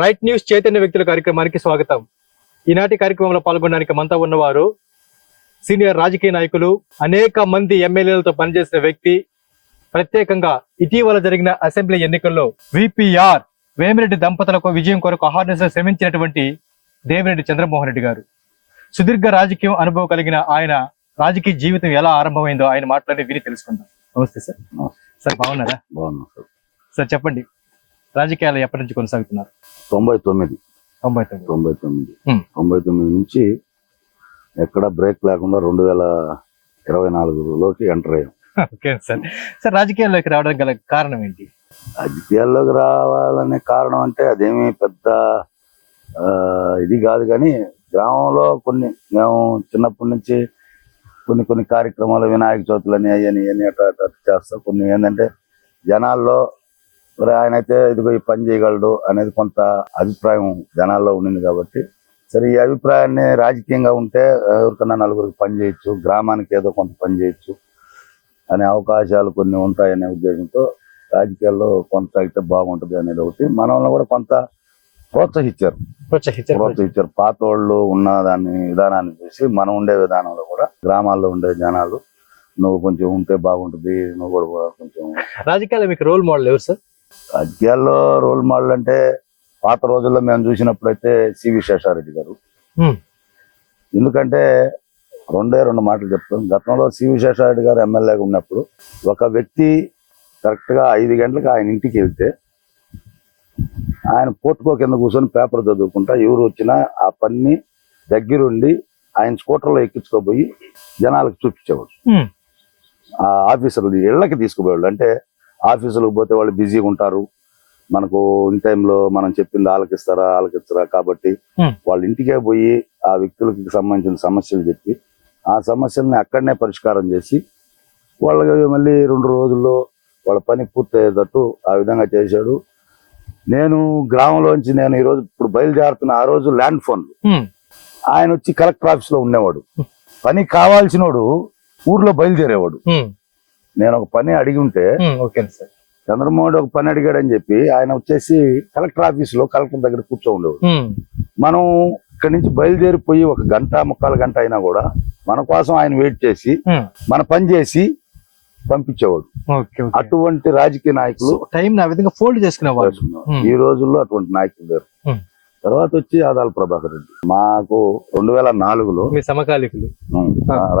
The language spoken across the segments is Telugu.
రైట్ న్యూస్ చైతన్య వ్యక్తుల కార్యక్రమానికి స్వాగతం. ఈనాటి కార్యక్రమంలో పాల్గొనడానికి మనతో ఉన్నవారు సీనియర్ రాజకీయ నాయకులు అనేక మంది ఎమ్మెల్యేలతో పనిచేసిన వ్యక్తి ప్రత్యేకంగా ఇటీవల జరిగిన అసెంబ్లీ ఎన్నికల్లో విపిఆర్ వేమిరెడ్డి దంపతులకు విజయం కొరకు అహార్నిశలు శ్రమించినటువంటి దేవిరెడ్డి చంద్రమోహన్ రెడ్డి గారు. సుదీర్ఘ రాజకీయం అనుభవం కలిగిన ఆయన రాజకీయ జీవితం ఎలా ఆరంభమైందో ఆయన మాట్లాడి విని తెలుసుకుందాం. నమస్తే సార్. సార్ బాగున్నారా? బాగున్నాం సార్. సార్ చెప్పండి. రాజకీయాలు ఎప్పటి నుంచి కొనసాగుతున్నారు? తొంభై తొమ్మిది. తొంభై తొమ్మిది. తొంభై తొమ్మిది. తొంభై తొమ్మిది నుంచి ఎక్కడ బ్రేక్ లేకుండా రెండు వేల ఇరవై నాలుగులోకి ఎంటర్ అయ్యాం. Okay sir. సార్ రాజకీయాల్లోకి రావడానికి గల కారణం ఏంటి? రాజకీయాల్లోకి రావాలనే కారణం అంటే అదేమి పెద్ద ఇది కాదు కానీ గ్రామంలో కొన్ని మేము చిన్నప్పటి నుంచి కొన్ని కొన్ని కార్యక్రమాలు వినాయక చవితులని అయ్యని ఇవన్నీ అట్లా అట్లా చేస్తాం. కొన్ని ఏంటంటే జనాల్లో మరి ఆయన అయితే ఇదిగో ఈ పని చేయగలడు అనేది కొంత అభిప్రాయం జనాల్లో ఉండింది కాబట్టి. సరే ఈ అభిప్రాయాన్ని రాజకీయంగా ఉంటే ఎవరికన్నా నలుగురికి పని చేయొచ్చు గ్రామానికి ఏదో కొంత పని చేయొచ్చు అనే అవకాశాలు కొన్ని ఉంటాయనే ఉద్దేశంతో రాజకీయాల్లో కొంత అయితే బాగుంటది అనేది ఒకటి. మనల్ని కూడా కొంత ప్రోత్సహించారు. ప్రోత్సహించారు. ప్రోత్సహించారు. పాత వాళ్ళు ఉన్న దాన్ని విధానాన్ని చూసి మనం ఉండే విధానంలో కూడా గ్రామాల్లో ఉండే జనాలు నువ్వు కొంచెం ఉంటే బాగుంటుంది నువ్వు కూడా కొంచెం రాజకీయాల్లో మీకు రోల్ మోడల్ ఎవరు సార్? రాజకీయాల్లో రోల్ మోడల్ అంటే పాత రోజుల్లో మేము చూసినప్పుడైతే సివి శేషారెడ్డి గారు. ఎందుకంటే రెండే రెండు మాటలు చెప్తాం గతంలో సివి శేషారెడ్డి గారు ఎమ్మెల్యేగా ఉన్నప్పుడు ఒక వ్యక్తి కరెక్ట్గా ఐదు గంటలకు ఆయన ఇంటికి వెళ్తే ఆయన పోర్టుకో కింద కూర్చొని పేపర్ చదువుకుంటా ఎవరు వచ్చినా ఆ పని దగ్గరుండి ఆయన స్కూటర్లో ఎక్కించుకోపోయి జనాలకు చూపించేవాడు. ఆ ఆఫీసర్లు ఇళ్ళకి తీసుకుపోయేవాళ్ళు అంటే ఆఫీసులకు పోతే వాళ్ళు బిజీగా ఉంటారు మనకు ఇన్ టైంలో మనం చెప్పింది ఆలకిస్తారా ఆలకిస్తారా కాబట్టి. వాళ్ళ ఇంటికే పోయి ఆ వ్యక్తులకు సంబంధించిన సమస్యలు చెప్పి ఆ సమస్యల్ని అక్కడనే పరిష్కారం చేసి వాళ్ళకి మళ్ళీ రెండు రోజుల్లో వాళ్ళ పని పూర్తయ్యేటట్టు ఆ విధంగా చేశాడు నేను గ్రామంలోంచి నేను ఈరోజు ఇప్పుడు బయలుదేరుతున్న ఆ రోజు ల్యాండ్ ఫోన్. ఆయన వచ్చి కలెక్టర్ ఆఫీస్లో ఉండేవాడు పని కావాల్సినోడు ఊర్లో బయలుదేరేవాడు. నేను ఒక పని అడిగి ఉంటే. ఓకే సార్ చంద్రమోహన్ ఒక పని అడిగాడని చెప్పి ఆయన వచ్చేసి కలెక్టర్ ఆఫీస్లో కలెక్టర్ దగ్గర కూర్చో ఉండేవాడు. మనం ఇక్కడి నుంచి బయలుదేరిపోయి ఒక గంట ముక్కాలు గంట అయినా కూడా మన కోసం ఆయన వెయిట్ చేసి. మన పని చేసి పంపించేవాడు అటువంటి రాజకీయ నాయకులు టైం ఆ విధంగా ఫోల్డ్. Hmm. ఈ రోజుల్లో అటువంటి నాయకులు లేరు. తర్వాత వచ్చి ఆదాల ప్రభాకర్ రెడ్డి మాకు రెండు వేల నాలుగులో సమకాలికులు.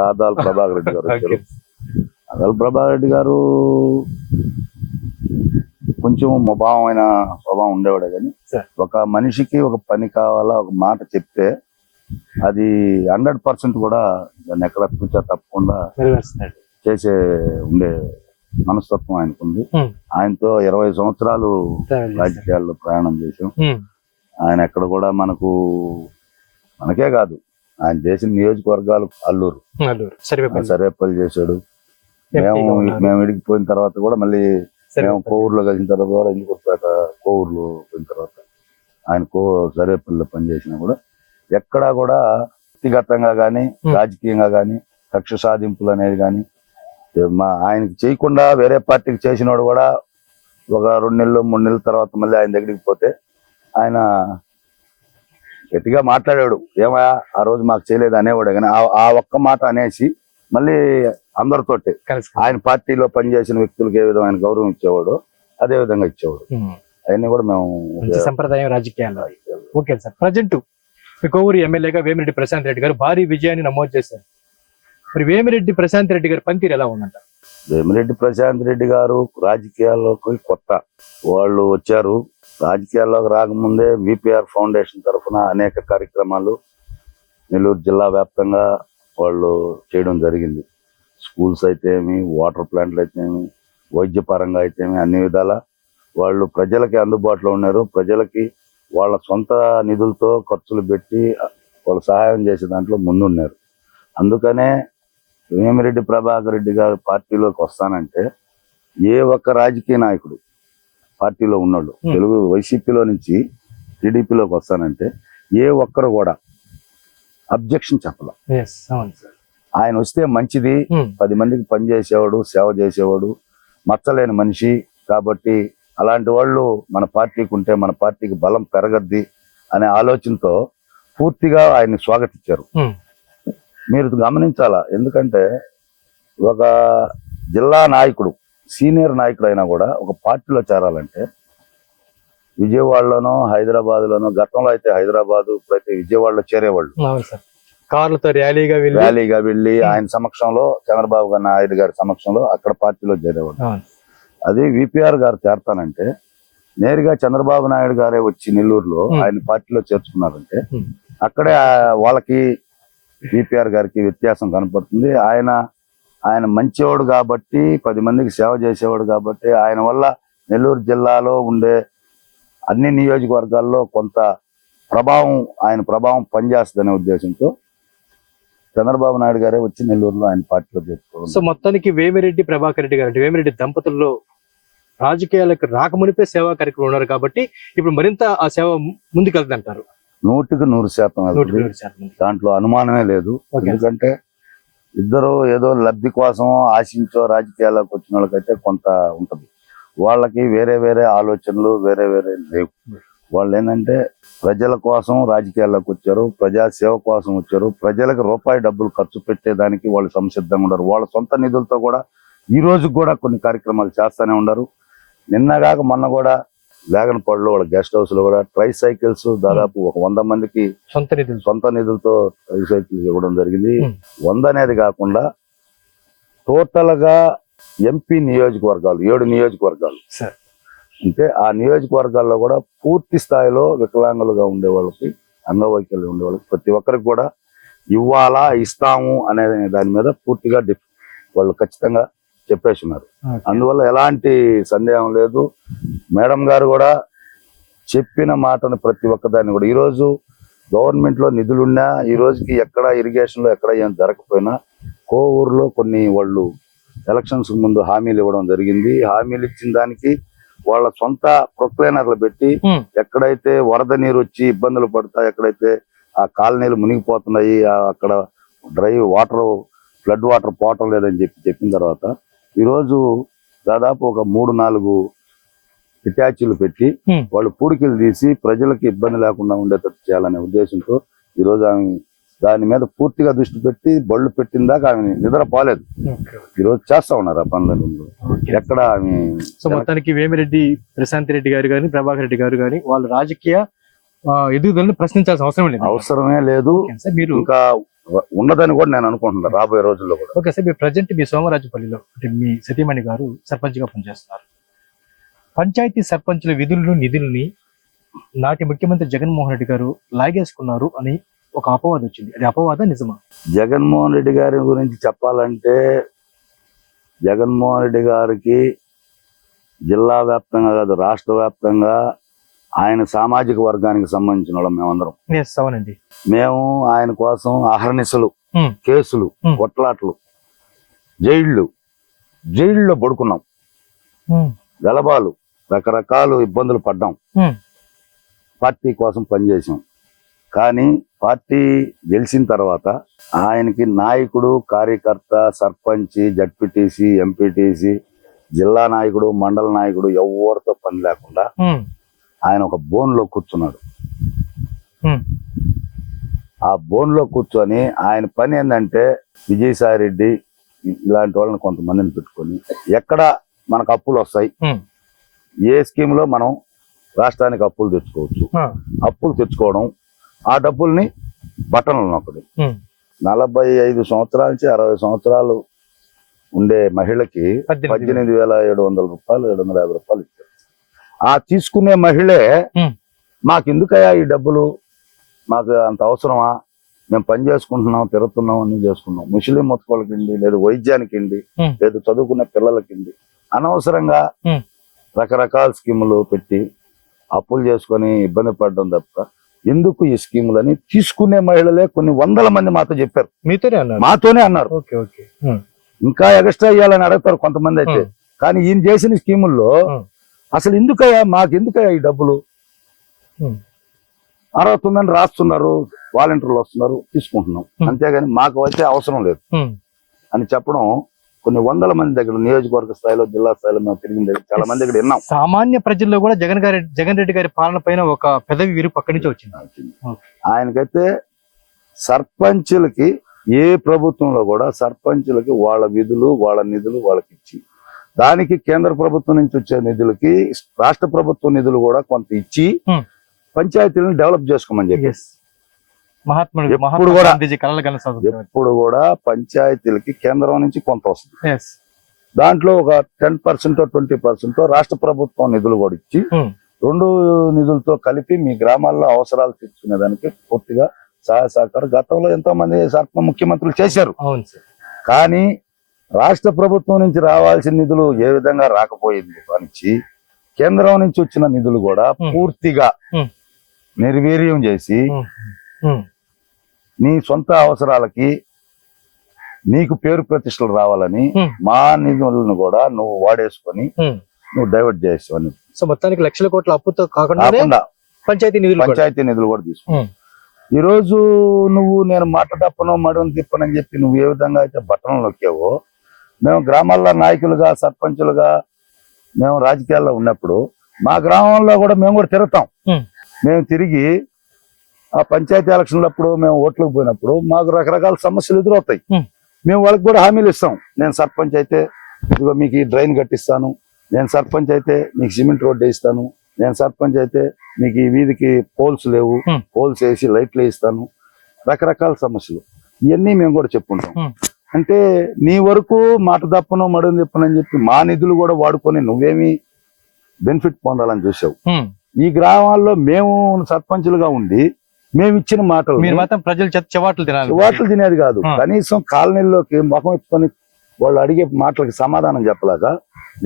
రాదాల ప్రభాకర్ రెడ్డి గారు వచ్చారు ఓకే ఆదాల ప్రభాకర్ రెడ్డి గారు కొంచెం ముభావమైన స్వభావం ఉండేవాడే కానీ. ఒక మనిషికి ఒక పని కావాలా ఒక మాట చెప్తే అది హండ్రెడ్ పర్సెంట్ కూడా దాన్ని ఎక్కడ తూచా తప్పకుండా చేసే ఉండే మనస్తత్వం ఆయనకుంది Hmm. ఆయనతో ఇరవై సంవత్సరాలు. రాజకీయాల్లో ప్రయాణం చేసాం Hmm. ఆయన ఎక్కడ కూడా మనకు మనకే కాదు ఆయన చేసిన నియోజకవర్గాలు అల్లూరు సర్వేపల్లి చేశాడు మేము. మేము ఇడిగిపోయిన తర్వాత కూడా మళ్ళీ మేము. కోవూరులో కలిసిన తర్వాత కూడా ఇంకొకపేట కోవూరులో పోయిన తర్వాత ఆయన కో సర్వేపల్లిలో పనిచేసినా కూడా ఎక్కడా కూడా వ్యక్తిగతంగా కానీ. రాజకీయంగా కానీ కక్ష సాధింపులు అనేది కానీ మా ఆయనకి చేయకుండా వేరే పార్టీకి చేసినోడు కూడా ఒక రెండు నెలలు మూడు నెలల తర్వాత మళ్ళీ ఆయన దగ్గరికి పోతే ఆయన గట్టిగా మాట్లాడాడు ఏమయ్యా ఆ రోజు మాకు చేయలేదు అనేవాడే కానీ ఆ ఒక్క మాట అనేసి మళ్ళీ అందరితోటి. ఆయన పార్టీలో పనిచేసిన వ్యక్తులకు ఏ విధమైన గౌరవం ఇచ్చేవాడు అదే విధంగా ఇచ్చేవాడు. అవన్నీ కూడా మేము సంప్రదాయం రాజకీయాల్లో. Okay sir. ప్రజెంట్ మీ కోవూరు ఎమ్మెల్యేగా వేమిరెడ్డి ప్రశాంత్ రెడ్డి గారు భారీ విజయాన్ని నమోదు చేశారు. మరి వేమిరెడ్డి ప్రశాంత్ రెడ్డి గారి పనితీరు ఎలా ఉందంట? వేమిరెడ్డి ప్రశాంత్ రెడ్డి గారు రాజకీయాల్లోకి కొత్త. వాళ్ళు వచ్చారు. రాజకీయాల్లోకి రాకముందే విపిఆర్ ఫౌండేషన్ తరఫున అనేక కార్యక్రమాలు నెల్లూరు జిల్లా వ్యాప్తంగా వాళ్ళు చేయడం జరిగింది. స్కూల్స్ అయితేమి వాటర్ ప్లాంట్లు అయితేమి వైద్యపరంగా అయితేమి అన్ని విధాల వాళ్ళు ప్రజలకి అందుబాటులో ఉన్నారు. ప్రజలకి వాళ్ళ సొంత నిధులతో ఖర్చులు పెట్టి వాళ్ళు సహాయం చేసే దాంట్లో ముందున్నారు. అందుకనే వేమిరెడ్డి ప్రభాకర్ రెడ్డి గారు పార్టీలోకి వస్తానంటే ఏ ఒక్క రాజకీయ నాయకుడు పార్టీలో ఉన్నాడు. తెలుగు వైసీపీలో నుంచి టీడీపీలోకి వస్తానంటే ఏ ఒక్కరు కూడా అబ్జెక్షన్ చెప్పాల. ఆయన వస్తే మంచిది. పది మందికి పని చేసేవాడు సేవ చేసేవాడు. మచ్చలేని మనిషి కాబట్టి అలాంటి వాళ్ళు మన పార్టీకి ఉంటే మన పార్టీకి బలం పెరగద్ది అనే ఆలోచనతో పూర్తిగా ఆయన్ని స్వాగతించారు. ఉమ్, మీరు గమనించాలా? ఎందుకంటే ఒక జిల్లా నాయకుడు సీనియర్ నాయకుడు అయినా కూడా ఒక పార్టీలో చేరాలంటే విజయవాడలోనో హైదరాబాద్లోనో గతంలో అయితే హైదరాబాద్ ఇప్పుడైతే విజయవాడలో చేరేవాళ్ళు కార్లతో ర్యాలీగా వెళ్ళి ర్యాలీగా వెళ్ళి ఆయన సమక్షంలో చంద్రబాబు నాయుడు గారి సమక్షంలో అక్కడ పార్టీలో చేరేవాళ్ళు. అది విపిఆర్ గారు చేరతానంటే నేరుగా చంద్రబాబు నాయుడు గారే వచ్చి నెల్లూరులో. ఆయన పార్టీలో చేర్చుకున్నారంటే. అక్కడే వాళ్ళకి విపిఆర్ గారికి వ్యత్యాసం కనపడుతుంది ఆయన ఆయన మంచివాడు కాబట్టి పది మందికి సేవ చేసేవాడు కాబట్టి ఆయన వల్ల నెల్లూరు జిల్లాలో ఉండే అన్ని నియోజకవర్గాల్లో కొంత ప్రభావం ఆయన ప్రభావం పనిచేస్తుందనే ఉద్దేశంతో చంద్రబాబు నాయుడు గారే వచ్చి నెల్లూరులో ఆయన పార్టీలో సో చేర్చుకోవడం మొత్తానికి వేమిరెడ్డి ప్రభాకర్ రెడ్డి గారు వేమిరెడ్డి దంపతుల్లో రాజకీయాలకు రాకమునిపే సేవా కార్యక్రమం ఉన్నారు కాబట్టి ఇప్పుడు మరింత ఆ సేవ ముందుకెళ్తుంది అంటారు నూటికి నూరు శాతం. దాంట్లో అనుమానమే లేదు. ఎందుకంటే ఇద్దరు ఏదో లబ్ధి కోసం ఆశించో రాజకీయాల్లోకి వచ్చిన వాళ్ళకైతే కొంత ఉంటది వాళ్ళకి వేరే వేరే ఆలోచనలు వేరే వేరే లేవు. వాళ్ళు ఏంటంటే ప్రజల కోసం రాజకీయాల్లోకి వచ్చారు ప్రజా సేవ కోసం వచ్చారు ప్రజలకు రూపాయి డబ్బులు ఖర్చు పెట్టేదానికి వాళ్ళు సంసిద్ధంగా ఉండరు వాళ్ళ సొంత నిధులతో కూడా ఈ రోజు కూడా కొన్ని కార్యక్రమాలు చేస్తూనే ఉండరు నిన్నగాక మొన్న కూడా వేగనపాడులో వాళ్ళ గెస్ట్ హౌస్లో కూడా ట్రై సైకిల్స్ దాదాపు ఒక వంద మందికి సొంత నిధులు. సొంత నిధులతో రీసైకిల్ ఇవ్వడం జరిగింది. వంద అనేది కాకుండా టోటల్గా ఎంపీ నియోజకవర్గాలు ఏడు నియోజకవర్గాలు. అంటే ఆ నియోజకవర్గాల్లో కూడా పూర్తి స్థాయిలో వికలాంగులుగా ఉండే వాళ్ళకి అంగవైకల్యం ఉండే వాళ్ళకి ప్రతి ఒక్కరికి కూడా ఇవ్వాలా ఇస్తాము అనే దాని మీద పూర్తిగా వాళ్ళు ఖచ్చితంగా చెప్పేసి ఉన్నారు. అందువల్ల ఎలాంటి సందేహం లేదు. మేడం గారు కూడా చెప్పిన మాటను ప్రతి ఒక్కదాన్ని కూడా ఈరోజు గవర్నమెంట్లో నిధులున్నా ఈ రోజుకి ఎక్కడ ఇరిగేషన్లో ఎక్కడ ఏం జరగకపోయినా కో ఊర్లో కొన్ని వాళ్ళు ఎలక్షన్స్ ముందు హామీలు ఇవ్వడం జరిగింది హామీలు ఇచ్చిన దానికి వాళ్ళ సొంత ప్రొక్లైనర్లు పెట్టి. ఎక్కడైతే వరద నీరు వచ్చి ఇబ్బందులు పడతా ఎక్కడైతే ఆ కాలనీలు మునిగిపోతున్నాయి అక్కడ డ్రై వాటర్ ఫ్లడ్ వాటర్ పోవటం లేదని చెప్పి చెప్పిన తర్వాత ఈరోజు దాదాపు ఒక మూడు నాలుగు ఇటాచీలు పెట్టి. వాళ్ళు పూడికలు తీసి ప్రజలకు ఇబ్బంది లేకుండా ఉండేటట్టు చేయాలనే ఉద్దేశంతో ఈరోజు ఆమె దాని మీద పూర్తిగా దృష్టి పెట్టి బళ్ళు పెట్టిన దాకా ఆమె నిద్ర పోలేదు. ఈరోజు చేస్తా ఉన్నారు ఆ పనులను ఓకే. ఎక్కడ ఆమె సో మొత్తానికి వేమిరెడ్డి ప్రశాంత్ రెడ్డి గారు కానీ ప్రభాకర్ రెడ్డి గారు కానీ వాళ్ళ రాజకీయ ఎదుగుదలను ప్రశ్నించాల్సిన అవసరం లేదు. అవసరమే లేదు. మీరు ఇంకా ఉండదని కూడా నేను అనుకుంటున్నా రాబోయే రోజుల్లో కూడా. ఓకే సార్ మీరు ప్రజెంట్ మీ సోమరాజుపల్లిలో అంటే మీ సతీమణి గారు సర్పంచ్గా పనిచేస్తున్నారు. పంచాయతీ సర్పంచుల విధులను నిధులని నాటి ముఖ్యమంత్రి జగన్మోహన్ రెడ్డి గారు లాగేసుకున్నారు అని ఒక అపవాదం వచ్చింది. అది అపవాద నిజమా? జగన్మోహన్ రెడ్డి గారి గురించి చెప్పాలంటే జగన్మోహన్ రెడ్డి గారికి జిల్లా వ్యాప్తంగా కాదు రాష్ట్ర వ్యాప్తంగా ఆయన సామాజిక వర్గానికి సంబంధించిన వాళ్ళం మేమందరం. అవునండి. మేము ఆయన కోసం అహర్నిశలు Hmm. కేసులు Hmm. కొట్లాట్లు జైళ్ళు జైల్లో పడుకున్నాం. ఉమ్, గలబాలు రకరకాలు ఇబ్బందులు పడ్డాం. పార్టీ కోసం పనిచేసాం కానీ పార్టీ గెలిచిన తర్వాత ఆయనకి నాయకుడు కార్యకర్త సర్పంచ్ జడ్పీటీసీ ఎంపీటీసీ జిల్లా నాయకుడు మండల నాయకుడు ఎవరితో పని లేకుండా ఆయన ఒక బోన్లో కూర్చున్నాడు ఆ బోన్లో కూర్చొని ఆయన పని ఏంటంటే విజయసాయి రెడ్డి ఇలాంటి వాళ్ళని కొంతమందిని పెట్టుకొని ఎక్కడ మనకు అప్పులు వస్తాయి ఏ స్కీమ్లో మనం రాష్ట్రానికి అప్పులు తెచ్చుకోవచ్చు. అప్పులు తెచ్చుకోవడం ఆ డబ్బుల్ని బట్టలు నొక్కడం. నలభై ఐదు సంవత్సరాల నుంచి అరవై సంవత్సరాలు ఉండే మహిళకి పద్దెనిమిది వేలు. ఏడు వందల రూపాయలు ఏడు వందల యాభై రూపాయలు ఇచ్చారు. ఆ తీసుకునే మహిళే ఉమ్, మాకు ఎందుకయ్యా ఈ డబ్బులు? మాకు అంత అవసరమా? మేము పని చేసుకుంటున్నాం తిరుగుతున్నాం అన్ని చేసుకున్నాం. ముస్లిం మొత్తుకోలకిండి లేదు వైద్యానికిండి. లేదు చదువుకునే పిల్లలకిండి అనవసరంగా. రకరకాల స్కీములు పెట్టి అప్పులు చేసుకొని ఇబ్బంది పడడం తప్ప ఎందుకు ఈ స్కీములని తీసుకునే మహిళలే కొన్ని వందల మంది మాతో చెప్పారు. మీతోనే అన్నారు? మాతోనే అన్నారు. ఇంకా ఎక్స్ట్రా ఇవ్వాలని అడుగుతారు కొంతమంది అయితే. కానీ ఈయన చేసిన స్కీముల్లో. అసలు ఎందుకయ్యా మాకు ఎందుకయ్యా ఈ డబ్బులు? అర్హత ఉందని రాస్తున్నారు వాలంటీర్లు వస్తున్నారు తీసుకుంటున్నాం. అంతేగాని మాకు అయితే అవసరం లేదు. అని చెప్పడం కొన్ని వందల మంది దగ్గర నియోజకవర్గ స్థాయిలో జిల్లా స్థాయిలో మేము తిరిగింది చాలా మంది దగ్గర విన్నాం. సామాన్య ప్రజల్లో కూడా జగన్ గారి జగన్ రెడ్డి గారి పాలన పైన ఒక పెదవి విరుపు అక్కడి నుంచి వచ్చింది. ఆయనకైతే సర్పంచులకి ఏ ప్రభుత్వంలో కూడా సర్పంచులకి వాళ్ళ విధులు వాళ్ళ నిధులు వాళ్ళకి ఇచ్చి దానికి కేంద్ర ప్రభుత్వం నుంచి వచ్చే నిధులకి రాష్ట్ర ప్రభుత్వం నిధులు కూడా కొంత ఇచ్చి. పంచాయతీలను డెవలప్ చేసుకోమని చెప్పి ఎస్ మహాత్ముడు ఎప్పుడు కూడా- ఎప్పుడు కూడా పంచాయతీలకి కేంద్రం నుంచి కొంత వస్తుంది. దాంట్లో ఒక టెన్ పర్సెంట్ ట్వంటీ పర్సెంట్ రాష్ట్ర ప్రభుత్వం నిధులు కూడా ఇచ్చి రెండు నిధులతో కలిపి మీ గ్రామాల్లో అవసరాలు తీర్చుకునే దానికి పూర్తిగా సహాయ సహకారం గతంలో ఎంతో మంది ముఖ్యమంత్రులు చేశారు. కానీ రాష్ట్ర ప్రభుత్వం నుంచి రావాల్సిన నిధులు ఏ విధంగా రాకపోయింది నుంచి కేంద్రం నుంచి వచ్చిన నిధులు కూడా Hmm. పూర్తిగా Hmm. నిర్వీర్యం చేసి నీ సొంత అవసరాలకి నీకు పేరు ప్రతిష్టలు రావాలని. మా నిధులను కూడా నువ్వు వాడేసుకొని. నువ్వు డైవర్ట్ చేసేవని సో మొత్తానికి లక్షల కోట్ల అప్పుతో కాకుండా పంచాయతీ నిధులు. పంచాయతీ నిధులు కూడా తీసుకో ఈ రోజు నువ్వు నేను మాట తప్పను మడుని తిప్పనని చెప్పి నువ్వు ఏ విధంగా అయితే బట్టలు నొక్కావో మేము గ్రామాల్లో నాయకులుగా సర్పంచులుగా మేము రాజకీయాల్లో ఉన్నప్పుడు మా గ్రామంలో కూడా మేము కూడా తిరుగుతాం. మేము తిరిగి ఆ పంచాయతీ ఎలక్షన్లప్పుడు మేము ఓట్లకు పోయినప్పుడు మాకు రకరకాల సమస్యలు ఎదురవుతాయి. మేము వాళ్ళకి కూడా హామీలు ఇస్తాం. నేను సర్పంచ్ అయితే ఇదిగో మీకు ఈ డ్రైన్ కట్టిస్తాను. నేను సర్పంచ్ అయితే మీకు సిమెంట్ రోడ్డు వేయిస్తాను. నేను సర్పంచ్ అయితే మీకు ఈ వీధికి పోల్స్ లేవు. పోల్స్ వేసి లైట్లు వేయిస్తాను. రకరకాల సమస్యలు. ఇవన్నీ మేము కూడా చెప్పుకుంటాం. అంటే నీ వరకు మాట తప్పను మడుని తిప్పనని చెప్పి మా నిధులు కూడా వాడుకొని నువ్వేమి బెనిఫిట్ పొందాలని చూసావు. ఈ గ్రామాల్లో మేము సర్పంచులుగా ఉండి మేము ఇచ్చిన మాటలు. మీరు మాత్రం ప్రజల చెవాట్లు తినాలి. వాటలు తినేది కాదు. కనీసం కాలనీల్లోకి ముఖం ఎత్తుకొని వాళ్ళు అడిగే మాటలకి సమాధానం చెప్పలేక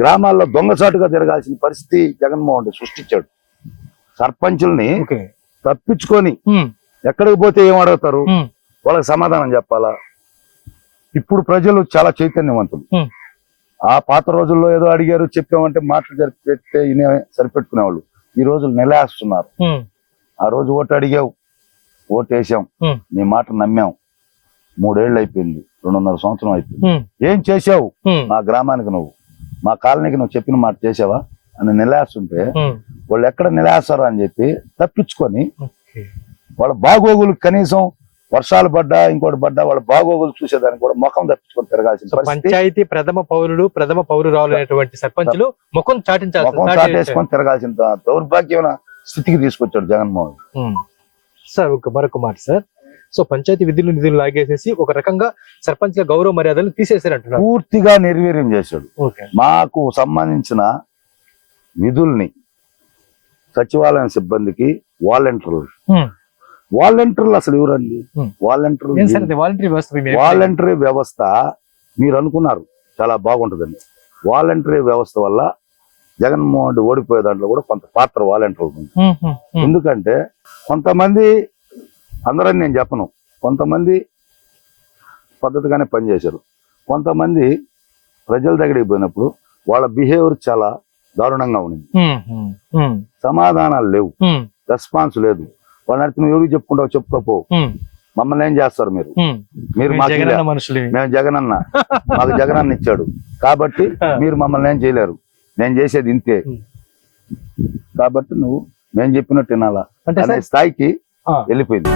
గ్రామాల్లో దొంగచాటుగా తిరగాల్సిన పరిస్థితి జగన్మోహన్ రెడ్డి సృష్టించాడు. సర్పంచుల్ని తప్పించుకొని ఎక్కడికి పోతే ఏం అడుగుతారు? వాళ్ళకి సమాధానం చెప్పాలా? ఇప్పుడు ప్రజలు చాలా చైతన్యవంతులు. ఆ పాత రోజుల్లో ఏదో అడిగారు చెప్పామంటే మాటలు జరిపి పెడితే ఈయన సరిపెట్టుకునేవాళ్ళు. ఈ రోజులు నిలేస్తున్నారు. ఆ రోజు ఓటు అడిగావు. ఓటు వేసాం Hmm. నీ మాట నమ్మాం. మూడేళ్ళు అయిపోయింది. రెండున్నర సంవత్సరం అయిపోయింది. ఏం చేసావు మా గ్రామానికి నువ్వు. మా కాలనీకి నువ్వు చెప్పిన మాట చేసావా అని నిలేస్తుంటే. వాళ్ళు ఎక్కడ నిలేస్తారు అని చెప్పి తప్పించుకొని. వాళ్ళ బాగోగులు కనీసం వర్షాలు పడ్డా ఇంకోటి పడ్డా వాళ్ళ బాగోగులు చూసేదానికి కూడా ముఖం తప్పించుకొని తిరగాల్సిన పంచాయతీ ప్రథమ పౌరులు ప్రథమ పౌరురాలు అనేటువంటి సర్పంచులు ముఖం చాటించాల్సి ముఖం చాటేసుకొని తిరగాల్సిన దౌర్భాగ్యమైన స్థితికి తీసుకొచ్చాడు జగన్మోహన్. సార్ ఒక మరొక మాట సార్. సో పంచాయతీ విధులు నిధులు లాగేసేసి ఒక రకంగా సర్పంచ్ల గౌరవ మర్యాదలు తీసేసారంటున్నారు. పూర్తిగా నిర్వీర్యం చేశాడు. మాకు సంబంధించిన విధుల్ని సచివాలయం సిబ్బందికి వాలంటీర్లు. వాలంటీర్లు అసలు ఎవరండి. వాలంటీర్లు వాలంటరీ వ్యవస్థ మీరు అనుకున్నారు చాలా బాగుంటుందని. వాలంటరీ వ్యవస్థ వల్ల జగన్మోహన్ రెడ్డి ఓడిపోయే దాంట్లో కూడా కొంత పాత్ర వాలంటీర్లు ఉంది. ఎందుకంటే కొంతమంది అందరని నేను చెప్పను. కొంతమంది పద్ధతిగానే పనిచేశారు కొంతమంది ప్రజల దగ్గరికి పోయినప్పుడు వాళ్ళ బిహేవియర్ చాలా దారుణంగా ఉంది సమాధానాలు లేవు. రెస్పాన్స్ లేదు. వాళ్ళని అడిగితే నువ్వు ఎవరికి చెప్పుకుంటావు చెప్పుకోపో. మమ్మల్ని ఏం చేస్తారు మీరు. మీరు మేము జగనన్న మాకు జగనన్న ఇచ్చాడు. కాబట్టి మీరు మమ్మల్ని ఏం చేయలేరు. నేను చేసేది ఇంతే. కాబట్టి నువ్వు మేము చెప్పినట్టు వినాలా అంటే అనే స్థాయికి. వెళ్ళిపోయింది